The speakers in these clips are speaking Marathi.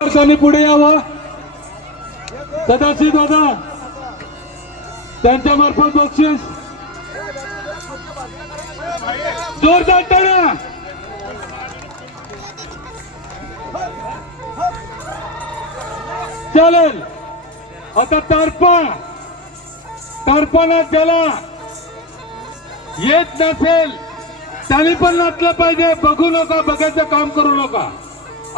वर्षांनी पुढे यावं. सदाशिव दादा त्यांच्या मार्फत बक्षीस. जोरदार टाळ्या. चालेल. आता तारपा ज्याला येत नसेल त्यांनी पण नाचलं पाहिजे. बघू नका, बघायचं काम करू नका.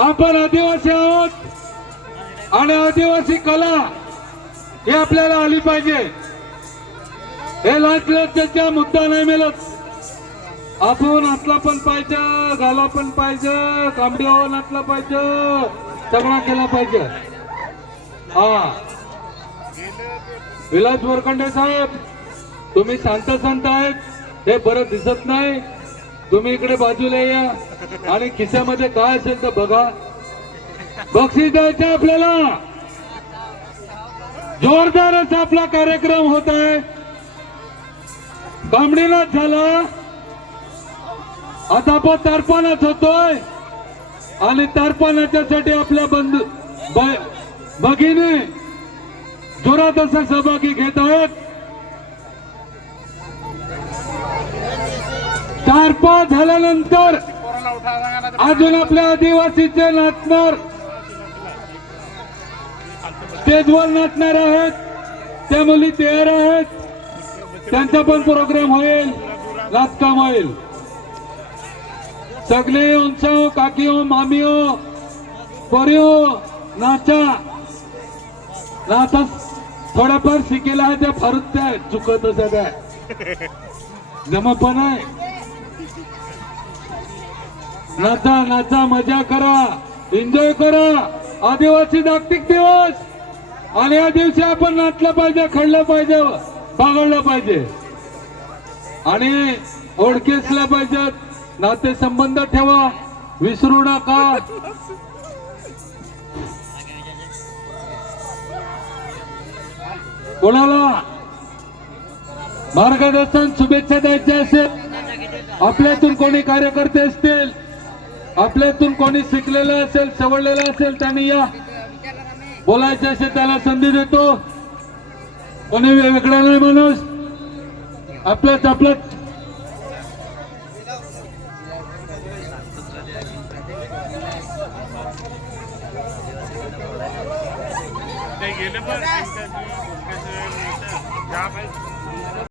आपण आदिवासी आहोत आणि आदिवासी कला हे आपल्याला आली पाहिजे. हे लाचल्याचा मुद्दा नाही मिळत. आपण नाचला पण पाहिजे, गाला पण पाहिजे, कांबडीवर नाचला पाहिजे, सगळा केला पाहिजे. हा विलास वरखंडे साहेब, तुम्ही शांत आहेत, हे बरं दिसत नाही. तुम्ही इकडे बाजूला या आणि खिशामध्ये काय असेल तर बघा. बक्षीस द्यायचं आपल्याला. जोरदार असा आपला कार्यक्रम होत आहे. कांबडीनाच झाला, आता आपण तारपानाच होतोय आणि तारपानाच्यासाठी आपल्या भगिनी जोरात असा सहभागी घेत आहेत. तारपा झाल्यानंतर अजून आपल्या आदिवासीचे नाचणार, स्टेजवर नाचणार आहेत. त्या मुली तयार आहेत, त्यांचा पण प्रोग्राम होईल, नाचकाम होईल. सगळे उंच काकी हो, मामी हो, पोरी हो, नाचा नाचा. थोडाफार शिकेला आहे त्या फारच त्या चुकत सगळ्या जमा पण आहे. नाचा नाचा, मजा करा, एन्जॉय करा. आदिवासी जागतिक दिवस आणि या दिवशी आपण नाचलं पाहिजे, खेळलं पाहिजे, बागडलं पाहिजे आणि ओळखीसल्या पाहिजेत. नाते संबंध ठेवा, विसरू नका. कोणाला मार्गदर्शन शुभेच्छा द्यायची असेल, आपल्यातून कोणी कार्यकर्ते असतील, आपल्यातून कोणी शिकलेलं असेल, सवडलेलं असेल, त्यांनी या. बोलायचे असेल त्याला संधी देतो. कोणी वेगळा नाही माणूस, आपलंच गेले पण